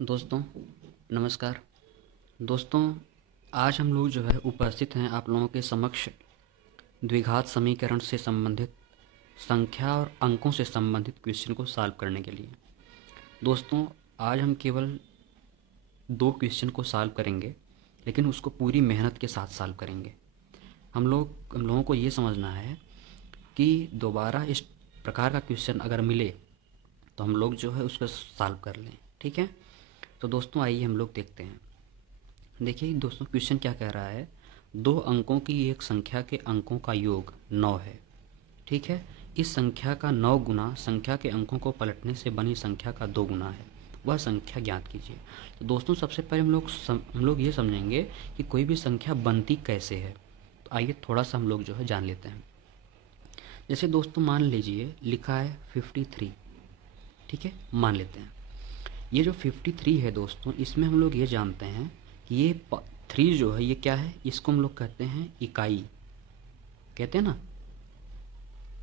दोस्तों नमस्कार। दोस्तों आज हम लोग जो है उपस्थित हैं आप लोगों के समक्ष द्विघात समीकरण से संबंधित संख्या और अंकों से संबंधित क्वेश्चन को सॉल्व करने के लिए। दोस्तों आज हम केवल दो क्वेश्चन को सॉल्व करेंगे, लेकिन उसको पूरी मेहनत के साथ सॉल्व करेंगे। हम लोगों को ये समझना है कि दोबारा इस प्रकार का क्वेश्चन अगर मिले तो हम लोग जो है उसको सॉल्व कर लें। ठीक है, तो दोस्तों आइए हम लोग देखते हैं। देखिए दोस्तों, क्वेश्चन क्या कह रहा है, दो अंकों की एक संख्या के अंकों का योग 9 है। ठीक है, इस संख्या का 9 गुना संख्या के अंकों को पलटने से बनी संख्या का 2 गुना है, वह संख्या ज्ञात कीजिए। तो दोस्तों सबसे पहले हम लोग ये समझेंगे कि कोई भी संख्या बनती कैसे है। तो आइए थोड़ा सा हम लोग जो है जान लेते हैं। जैसे दोस्तों मान लीजिए लिखा है 53। ठीक है, मान लेते हैं ये जो 53 है दोस्तों, इसमें हम लोग ये जानते हैं कि ये 3 जो है ये क्या है, इसको हम लोग कहते हैं इकाई, कहते हैं ना,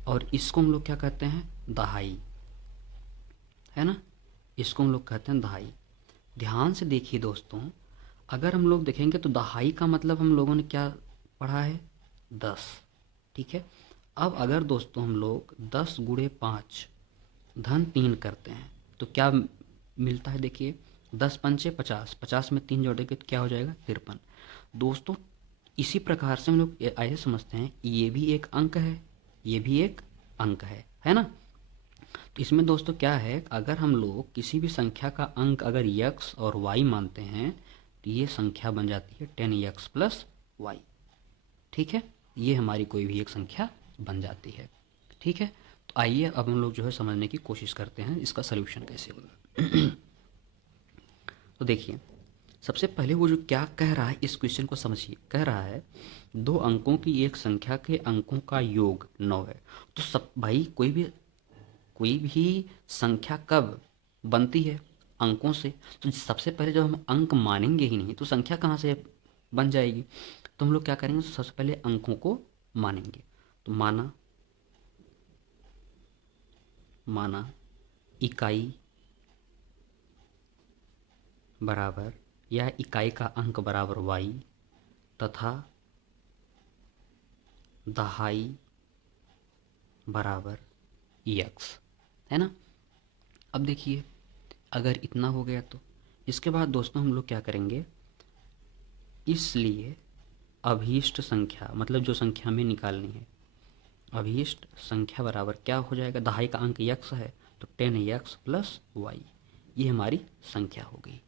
और इसको हम लोग क्या कहते हैं, दहाई, है ना, इसको हम लोग कहते हैं दहाई। ध्यान से देखिए दोस्तों, अगर हम लोग देखेंगे तो दहाई का मतलब हम लोगों ने क्या पढ़ा है, 10। ठीक है, अब अगर दोस्तों हम लोग 10 गुणे 5 धन 3 करते हैं तो क्या मिलता है, देखिए 10 पंचे 50, 50 में 3 जोड़ेंगे तो क्या हो जाएगा, 53। दोस्तों इसी प्रकार से हम लोग ऐसे समझते हैं ये भी एक अंक है, ये भी एक अंक है ना। तो इसमें दोस्तों क्या है, अगर हम लोग किसी भी संख्या का अंक अगर x और y मानते हैं तो ये संख्या बन जाती है 10x प्लस y। ठीक है, ये हमारी कोई भी एक संख्या बन जाती है। ठीक है, तो आइए अब हम लोग जो है समझने की कोशिश करते हैं इसका सलूशन कैसे होगा। तो देखिए सबसे पहले वो जो क्या कह रहा है इस क्वेश्चन को समझिए। कह रहा है दो अंकों की एक संख्या के अंकों का योग 9 है। तो सब भाई कोई भी संख्या कब बनती है, अंकों से। तो सबसे पहले जब हम अंक मानेंगे ही नहीं तो संख्या कहाँ से बन जाएगी। तो हम लोग क्या करेंगे, सबसे पहले अंकों को मानेंगे। तो माना इकाई बराबर या इकाई का अंक बराबर y तथा दहाई बराबर x, है ना। अब देखिए अगर इतना हो गया तो इसके बाद दोस्तों हम लोग क्या करेंगे, इसलिए अभीष्ट संख्या मतलब जो संख्या में निकालनी है, अभीष्ट संख्या बराबर क्या हो जाएगा, दहाई का अंक x है तो 10x प्लस y, ये हमारी संख्या हो गई।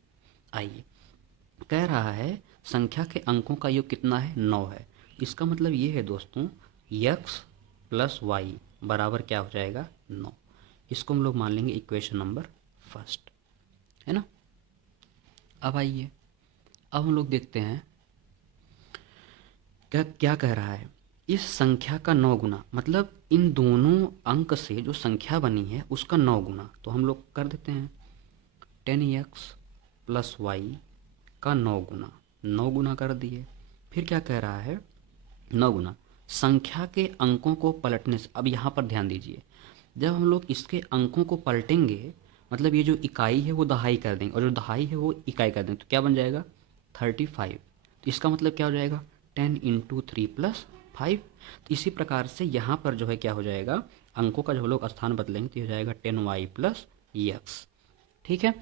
आइए कह रहा है संख्या के अंकों का योग कितना है, 9 है। इसका मतलब ये है दोस्तों x प्लस वाई बराबर क्या हो जाएगा, 9। इसको हम लोग मान लेंगे इक्वेशन नंबर फर्स्ट, है ना। अब आइए अब हम लोग देखते हैं क्या क्या कह रहा है, इस संख्या का 9 गुना मतलब इन दोनों अंक से जो संख्या बनी है उसका 9 गुना। तो हम लोग कर देते हैं 10x प्लस वाई का 9 गुना, 9 गुना कर दिए। फिर क्या कह रहा है, 9 गुना संख्या के अंकों को पलटने से। अब यहाँ पर ध्यान दीजिए, जब हम लोग इसके अंकों को पलटेंगे मतलब ये जो इकाई है वो दहाई कर देंगे और जो दहाई है वो इकाई कर देंगे तो क्या बन जाएगा, 35। तो इसका मतलब क्या हो जाएगा, 10 इंटू 3 प्लस 5। तो इसी प्रकार से यहाँ पर जो है क्या हो जाएगा, अंकों का जो लोग स्थान बदलेंगे तो हो जाएगा 10y प्लस x। ठीक है,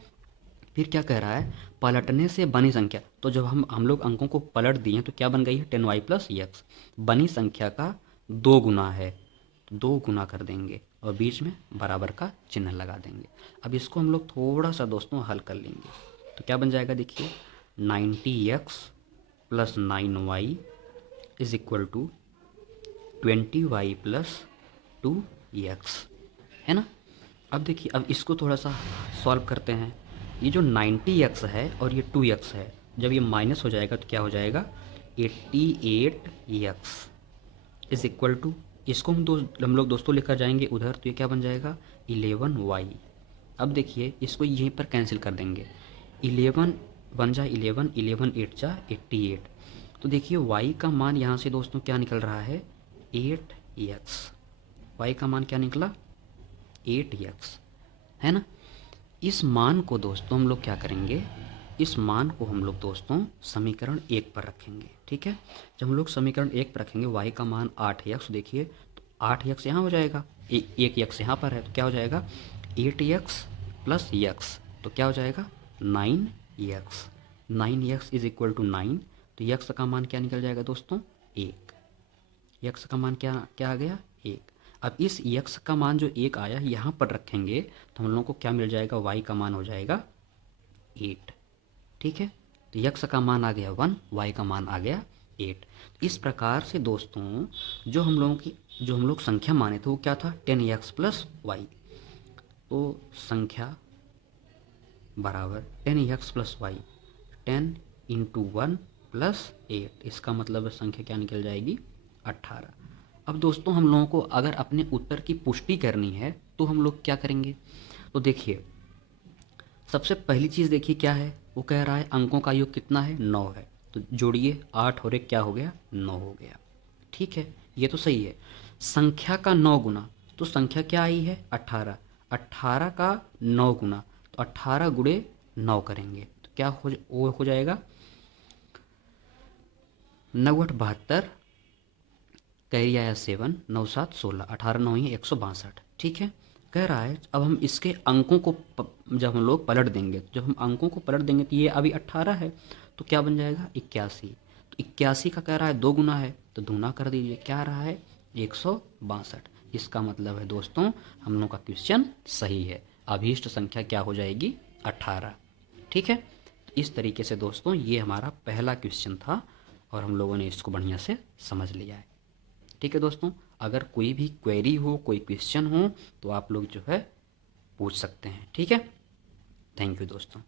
फिर क्या कह रहा है, पलटने से बनी संख्या। तो जब हम लोग अंकों को पलट दिए तो क्या बन गई है, 10y प्लस x। बनी संख्या का 2 गुना है तो 2 गुना कर देंगे और बीच में बराबर का चिन्ह लगा देंगे। अब इसको हम लोग थोड़ा सा दोस्तों हल कर लेंगे तो क्या बन जाएगा, देखिए 90x plus 9y is equal to 20y plus 2x, है ना। अब देखिए अब इसको थोड़ा सा सॉल्व करते हैं। ये जो 90x है और ये 2x है, जब ये माइनस हो जाएगा तो क्या हो जाएगा, 88x इज इक्वल टू, इसको हम लोग दोस्तों लेकर जाएंगे उधर तो ये क्या बन जाएगा, 11y। अब देखिए इसको यहीं पर कैंसिल कर देंगे, 11 बन जाए 11, 11 8 जा 88। तो देखिए y का मान यहाँ से दोस्तों क्या निकल रहा है, 8x। y का मान क्या निकला, 8x, है ना। इस मान को दोस्तों हम लोग क्या करेंगे, इस मान को हम लोग दोस्तों समीकरण 1 पर रखेंगे। ठीक है, जब हम लोग समीकरण 1 पर रखेंगे y का मान 8x, देखिए तो 8x यहाँ हो जाएगा, एक x यहाँ पर है तो क्या हो जाएगा 8x प्लस x, तो क्या हो जाएगा 9x। 9x is equal to 9, तो x का मान क्या निकल जाएगा दोस्तों 1। x का मान क्या क्या आ गया 1। अब इस x का मान जो 1 आया यहाँ पर रखेंगे तो हम लोगों को क्या मिल जाएगा, y का मान हो जाएगा 8। ठीक है, तो x का मान आ गया 1, y का मान आ गया 8। इस प्रकार से दोस्तों जो हम लोग संख्या माने थे वो क्या था 10x प्लस वाई, तो संख्या बराबर 10x plus Y, 10 into 1 plus 8, इसका मतलब संख्या क्या निकल जाएगी 18। अब दोस्तों हम लोगों को अगर अपने उत्तर की पुष्टि करनी है तो हम लोग क्या करेंगे, तो देखिए सबसे पहली चीज़ देखिए क्या है, वो कह रहा है अंकों का योग कितना है 9 है, तो जोड़िए 8 और 1 क्या हो गया 9 हो गया। ठीक है, ये तो सही है। संख्या का 9 गुना, तो संख्या क्या आई है 18, 18 का 9 गुना, तो 18 गुणे 9 करेंगे तो क्या वो हो जाएगा 9×8 = 72, कैरी आया 7, 9×7 = 16, 18×9 ही 162। ठीक है, कह रहा है अब हम इसके अंकों को जब हम लोग पलट देंगे, जब हम अंकों को पलट देंगे तो ये अभी 18 है तो क्या बन जाएगा 81, तो 81 का कह रहा है 2 गुना है तो दूना कर दीजिए, क्या आ रहा है 162। इसका मतलब है दोस्तों हम लोग का क्वेश्चन सही है, अभीष्ट संख्या क्या हो जाएगी 18। ठीक है, तो इस तरीके से दोस्तों ये हमारा पहला क्वेश्चन था और हम लोगों ने इसको बढ़िया से समझ लिया है। ठीक है दोस्तों, अगर कोई भी क्वेरी हो, कोई क्वेश्चन हो तो आप लोग जो है पूछ सकते हैं। ठीक है, थैंक यू दोस्तों।